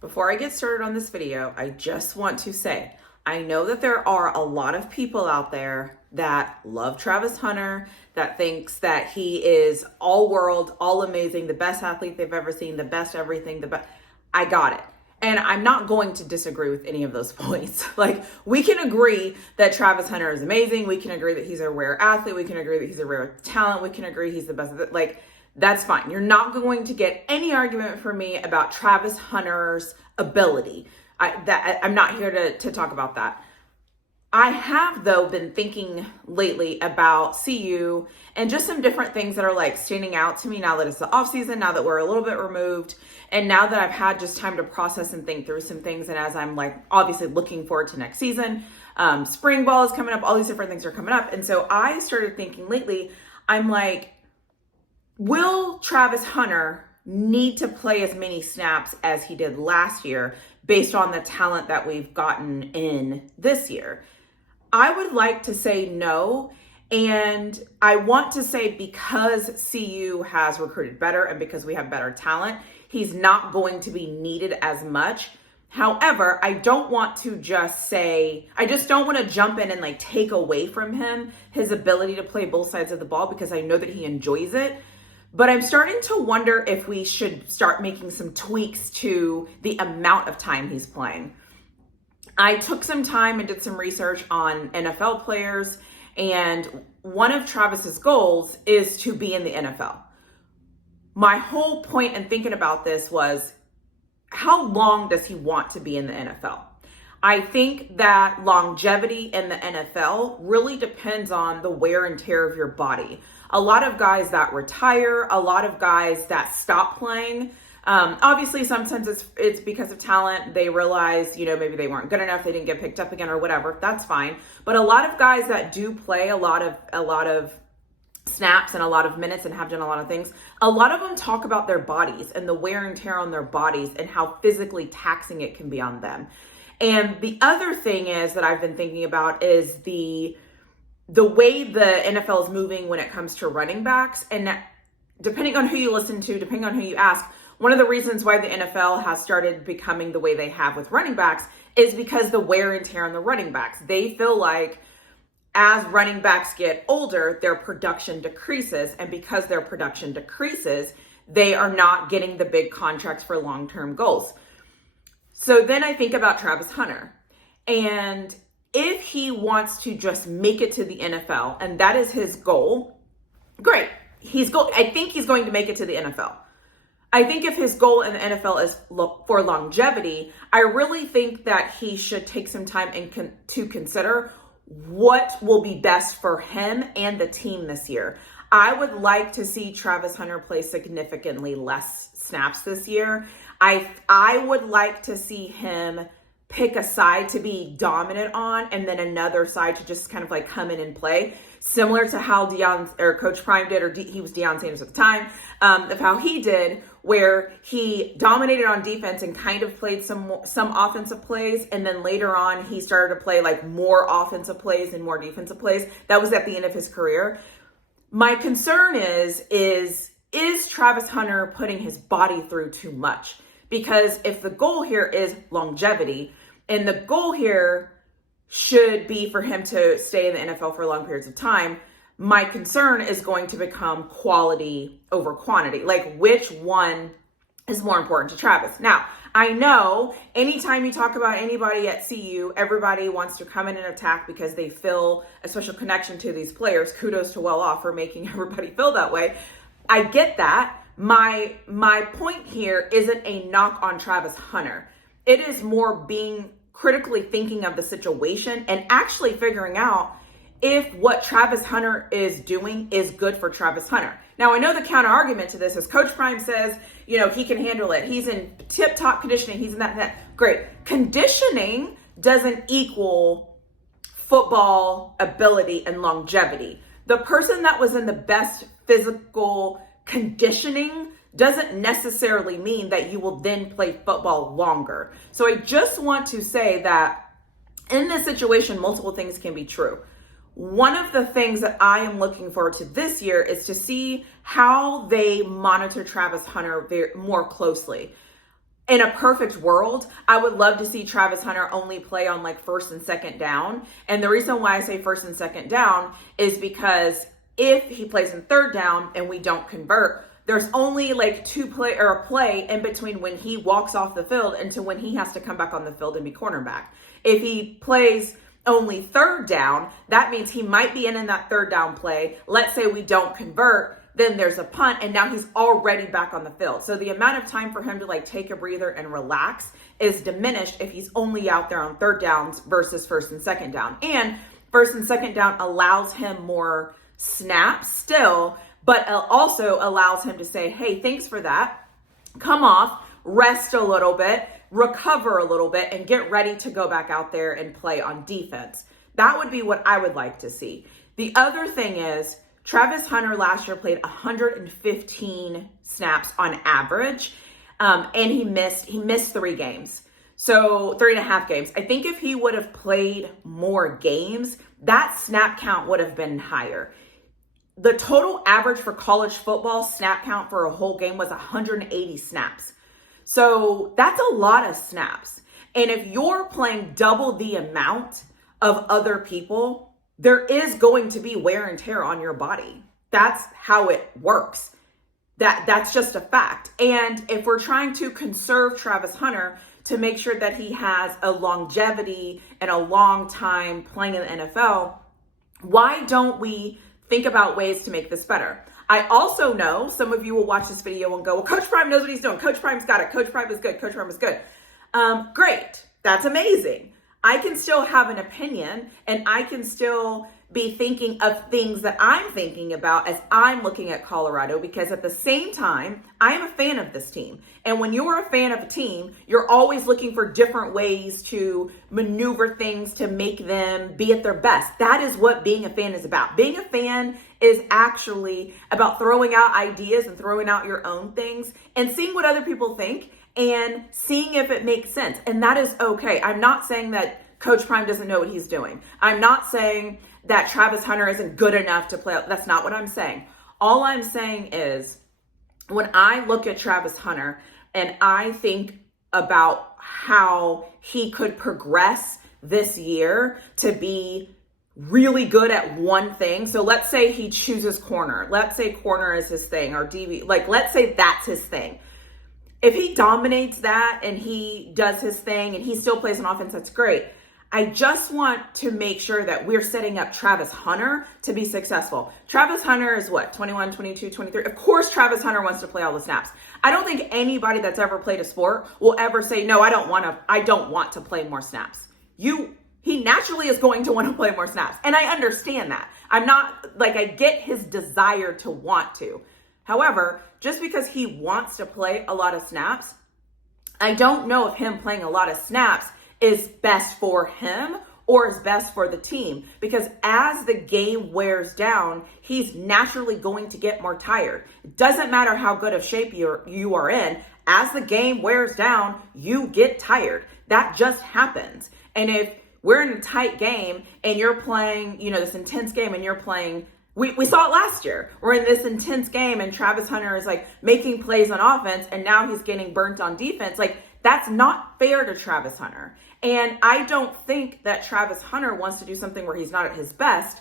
Before I get started on this video, I just want to say, I know that there are a lot of people out there that love Travis Hunter, that thinks that he is all world, all amazing, the best athlete they've ever seen, the best everything, the best. I got it. And I'm not going to disagree with any of those points. Like, we can agree that Travis Hunter is amazing. We can agree that he's a rare athlete. We can agree that he's a rare talent. We can agree he's the best. Like, that's fine. You're not going to get any argument from me about Travis Hunter's ability. I'm not here to talk about that. I have, though, been thinking lately about CU and just some different things that are like standing out to me now that it's the off season, now that we're a little bit removed, and now that I've had just time to process and think through some things. And as I'm like obviously looking forward to next season, spring ball is coming up, all these different things are coming up. And so I started thinking lately, I'm like, will Travis Hunter need to play as many snaps as he did last year based on the talent that we've gotten in this year? I would like to say no. And I want to say because CU has recruited better and because we have better talent, he's not going to be needed as much. However, I don't want to just say, I just don't want to jump in and like take away from him his ability to play both sides of the ball because I know that he enjoys it. But I'm starting to wonder if we should start making some tweaks to the amount of time he's playing. I took some time and did some research on NFL players, and one of Travis's goals is to be in the NFL. My whole point in thinking about this was, how long does he want to be in the NFL? I think that longevity in the NFL really depends on the wear and tear of your body. A lot of guys that retire, a lot of guys that stop playing, obviously sometimes it's because of talent. They realize, maybe they weren't good enough, they didn't get picked up again or whatever. That's fine. But a lot of guys that do play a lot of snaps and a lot of minutes and have done a lot of things, a lot of them talk about their bodies and the wear and tear on their bodies and how physically taxing it can be on them. And the other thing is that I've been thinking about is the way the NFL is moving when it comes to running backs. And depending on who you listen to, depending on who you ask, one of the reasons why the NFL has started becoming the way they have with running backs is because the wear and tear on the running backs. They feel like as running backs get older, their production decreases. And because their production decreases, they are not getting the big contracts for long-term goals. So then I think about Travis Hunter. And if he wants to just make it to the NFL, and that is his goal, great. I think he's going to make it to the NFL. I think if his goal in the NFL is for longevity, I really think that he should take some time to consider what will be best for him and the team this year. I would like to see Travis Hunter play significantly less snaps this year. I would like to see him pick a side to be dominant on and then another side to just kind of like come in and play, similar to how Coach Prime did, or he was Deion Sanders at the time, of how he did, where he dominated on defense and kind of played some offensive plays, and then later on he started to play like more offensive plays and more defensive plays. That was at the end of his career. My concern is Travis Hunter putting his body through too much? Because if the goal here is longevity, and the goal here should be for him to stay in the NFL for long periods of time, my concern is going to become quality over quantity. Like, which one is more important to Travis? Now, I know anytime you talk about anybody at CU, everybody wants to come in and attack because they feel a special connection to these players. Kudos to Well Off for making everybody feel that way. I get that. My point here isn't a knock on Travis Hunter. It is more being critically thinking of the situation and actually figuring out if what Travis Hunter is doing is good for Travis Hunter. Now, I know the counter argument to this is Coach Prime says, he can handle it. He's in tip-top conditioning. He's in that. Great. Conditioning doesn't equal football ability and longevity. The person that was in the best physical conditioning doesn't necessarily mean that you will then play football longer. So I just want to say that in this situation, multiple things can be true. One of the things that I am looking forward to this year is to see how they monitor Travis Hunter more closely. in a perfect world, I would love to see Travis Hunter only play on like first and second down. And the reason why I say first and second down is because if he plays in third down and we don't convert, there's only like a play in between when he walks off the field and to when he has to come back on the field and be cornerback. If he plays only third down, that means he might be in that third down play. Let's say we don't convert, then there's a punt, and now he's already back on the field. So the amount of time for him to like take a breather and relax is diminished if he's only out there on third downs versus first and second down. And first and second down allows him more snaps still, but also allows him to say, hey, thanks for that. Come off, rest a little bit, recover a little bit, and get ready to go back out there and play on defense. That would be what I would like to see. The other thing is, Travis Hunter last year played 115 snaps on average, and he missed 3 games. So 3.5 games. I think if he would have played more games, that snap count would have been higher. The total average for college football snap count for a whole game was 180 snaps. So that's a lot of snaps. And if you're playing double the amount of other people, there is going to be wear and tear on your body. That's how it works. That's just a fact. And if we're trying to conserve Travis Hunter to make sure that he has a longevity and a long time playing in the NFL, why don't we think about ways to make this better? I also know some of you will watch this video and go, well, Coach Prime knows what he's doing. Coach Prime's got it. Coach Prime is good. Coach Prime is good. Great. That's amazing. I can still have an opinion, and I can still be thinking of things that I'm thinking about as I'm looking at Colorado, because at the same time, I am a fan of this team. And when you're a fan of a team, you're always looking for different ways to maneuver things to make them be at their best. That is what being a fan is about. Being a fan is actually about throwing out ideas and throwing out your own things and seeing what other people think and seeing if it makes sense. And that is okay. I'm not saying that Coach Prime doesn't know what he's doing. I'm not saying that Travis Hunter isn't good enough to play. That's not what I'm saying. All I'm saying is when I look at Travis Hunter and I think about how he could progress this year to be really good at one thing. So let's say he chooses corner. Let's say corner is his thing, or DB. Like, let's say that's his thing. If he dominates that and he does his thing and he still plays on offense, that's great. I just want to make sure that we're setting up Travis Hunter to be successful. Travis Hunter is what, 21, 22, 23? Of course, Travis Hunter wants to play all the snaps. I don't think anybody that's ever played a sport will ever say, no, I don't want to play more snaps. He naturally is going to want to play more snaps. And I understand that. I get his desire to want to. However, just because he wants to play a lot of snaps, I don't know if him playing a lot of snaps is best for him or is best for the team. Because as the game wears down, he's naturally going to get more tired. It doesn't matter how good of shape you are in. As the game wears down, you get tired. That just happens. And if we're in a tight game and you're playing, this intense game and you're playing, we saw it last year. We're in this intense game and Travis Hunter is like making plays on offense and now he's getting burnt on defense. Like, that's not fair to Travis Hunter. And I don't think that Travis Hunter wants to do something where he's not at his best.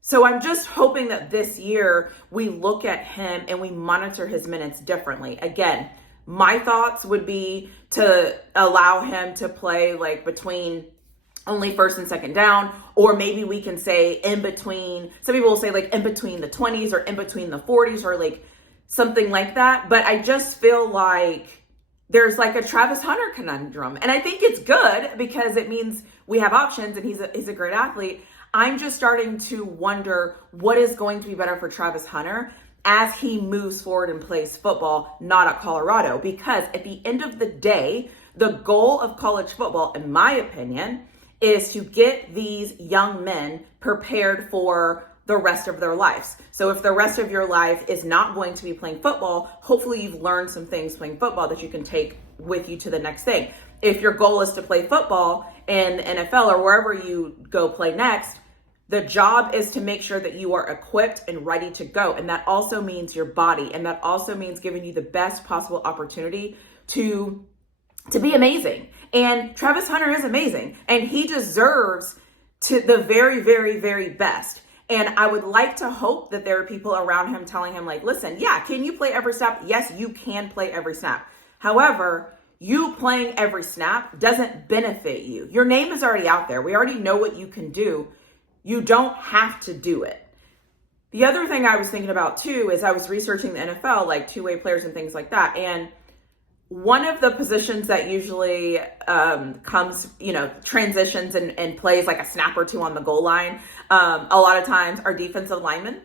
So I'm just hoping that this year we look at him and we monitor his minutes differently. Again, my thoughts would be to allow him to play like between only first and second down, or maybe we can say in between. Some people will say like in between the 20s or in between the 40s or like something like that. But I just feel like there's like a Travis Hunter conundrum. And I think it's good because it means we have options and he's a great athlete. I'm just starting to wonder what is going to be better for Travis Hunter as he moves forward and plays football, not at Colorado. Because at the end of the day, the goal of college football, in my opinion, is to get these young men prepared for the rest of their lives. So if the rest of your life is not going to be playing football, hopefully you've learned some things playing football that you can take with you to the next thing. If your goal is to play football in the NFL or wherever you go play next, the job is to make sure that you are equipped and ready to go. And that also means your body. And that also means giving you the best possible opportunity to to be amazing. And Travis Hunter is amazing, and he deserves to the very, very, very best. And I would like to hope that there are people around him telling him, like, listen, yeah, can you play every snap? Yes, you can play every snap. However, you playing every snap doesn't benefit you. Your name is already out there. We already know what you can do. You don't have to do it. The other thing I was thinking about too is I was researching the NFL, like two-way players and things like that. And one of the positions that usually comes, transitions and plays like a snap or two on the goal line, a lot of times are defensive linemen.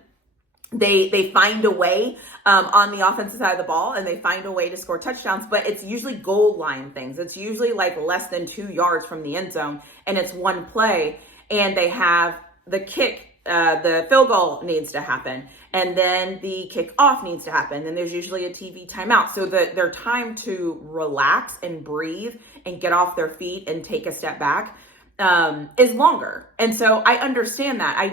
They find a way on the offensive side of the ball, and they find a way to score touchdowns, but it's usually goal line things. It's usually like less than 2 yards from the end zone, and it's one play, and they have the kick. The field goal needs to happen, and then the kick off needs to happen. Then there's usually a TV timeout. So their time to relax and breathe and get off their feet and take a step back is longer. And so I understand that. I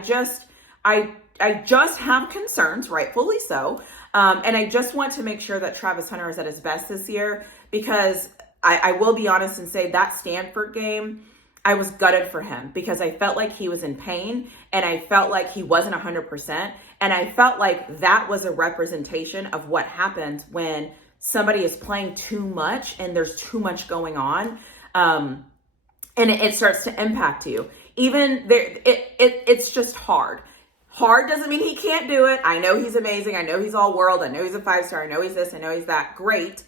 just have concerns, rightfully so. And I just want to make sure that Travis Hunter is at his best this year, because I will be honest and say that Stanford game, I was gutted for him because I felt like he was in pain, and I felt like he wasn't 100%. And I felt like that was a representation of what happens when somebody is playing too much and there's too much going on. And it starts to impact you. Even there, it's just hard. Hard doesn't mean he can't do it. I know he's amazing. I know he's all world. I know he's a 5-star. I know he's this. I know he's that. Great.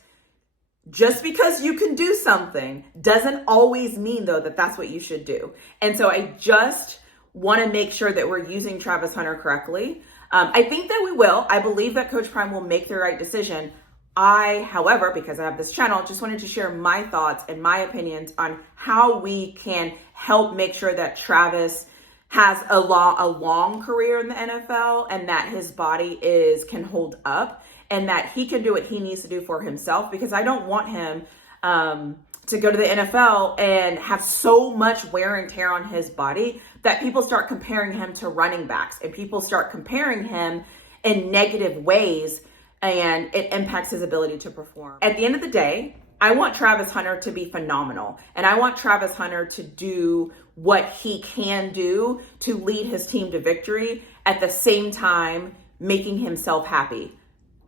Just because you can do something doesn't always mean, though, that that's what you should do. And so I just want to make sure that we're using Travis Hunter correctly. I think that we will. I believe that Coach Prime will make the right decision. However, because I have this channel, just wanted to share my thoughts and my opinions on how we can help make sure that Travis has a long career in the NFL, and that his body can hold up, and that he can do what he needs to do for himself, because I don't want him to go to the NFL and have so much wear and tear on his body that people start comparing him to running backs, and people start comparing him in negative ways, and it impacts his ability to perform. At the end of the day, I want Travis Hunter to be phenomenal, and I want Travis Hunter to do what he can do to lead his team to victory, at the same time making himself happy.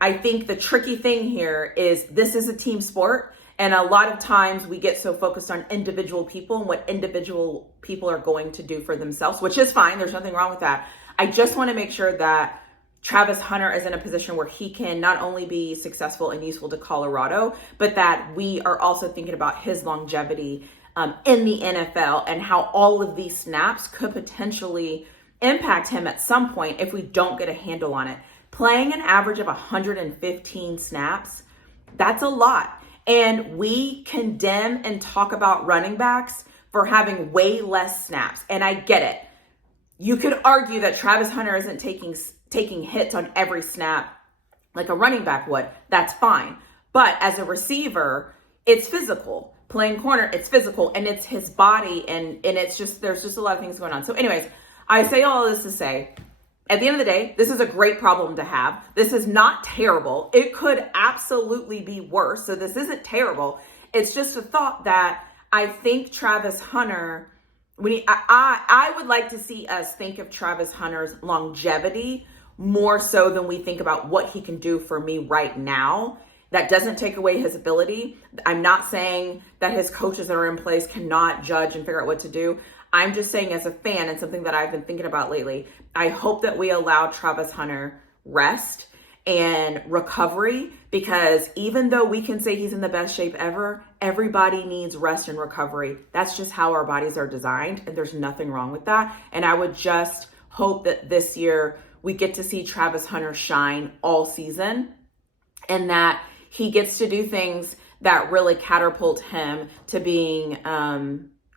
I think the tricky thing here is this is a team sport, and a lot of times we get so focused on individual people and what individual people are going to do for themselves, which is fine. There's nothing wrong with that. I just want to make sure that Travis Hunter is in a position where he can not only be successful and useful to Colorado, but that we are also thinking about his longevity in the NFL, and how all of these snaps could potentially impact him at some point if we don't get a handle on it. Playing an average of 115 snaps, that's a lot. And we condemn and talk about running backs for having way less snaps. And I get it. You could argue that Travis Hunter isn't taking hits on every snap like a running back would. That's fine. But as a receiver, it's physical. Playing corner, it's physical, and it's his body, and it's just, there's just a lot of things going on. So anyways, I say all of this to say, at the end of the day, this is a great problem to have. This is not terrible. It could absolutely be worse. So this isn't terrible. It's just a thought that I think Travis Hunter, I would like to see us think of Travis Hunter's longevity more so than we think about what he can do for me right now. That doesn't take away his ability. I'm not saying that his coaches that are in place cannot judge and figure out what to do. I'm just saying, as a fan, and something that I've been thinking about lately, I hope that we allow Travis Hunter rest and recovery, because even though we can say he's in the best shape ever, everybody needs rest and recovery. That's just how our bodies are designed, and there's nothing wrong with that. And I would just hope that this year we get to see Travis Hunter shine all season, and that he gets to do things that really catapult him to being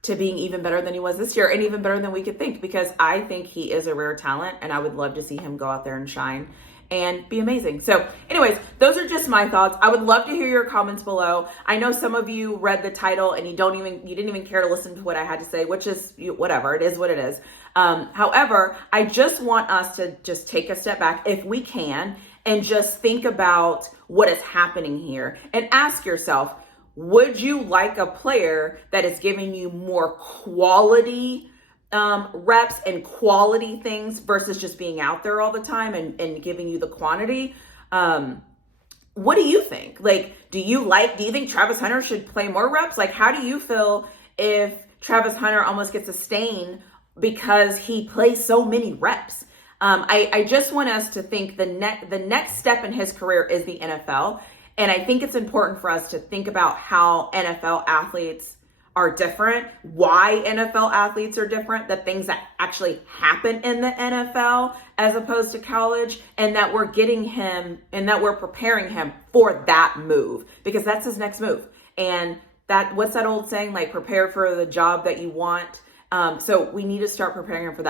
even better than he was this year, and even better than we could think, because I think he is a rare talent, and I would love to see him go out there and shine and be amazing. So anyways, those are just my thoughts. I would love to hear your comments below. I know some of you read the title and you didn't even care to listen to what I had to say, which is whatever. It is what it is. However, I just want us to just take a step back if we can, and just think about what is happening here, and ask yourself, Would you like a player that is giving you more quality reps and quality things versus just being out there all the time and giving you the quantity? What do you think? Like, do you think Travis Hunter should play more reps? Like, how do you feel if Travis Hunter almost gets a stain because he plays so many reps? I just want us to think the next step in his career is the NFL. And I think it's important for us to think about how NFL athletes are different, why NFL athletes are different, the things that actually happen in the NFL as opposed to college, and that we're getting him and that we're preparing him for that move, because that's his next move. And what's that old saying, like, prepare for the job that you want. So we need to start preparing him for that.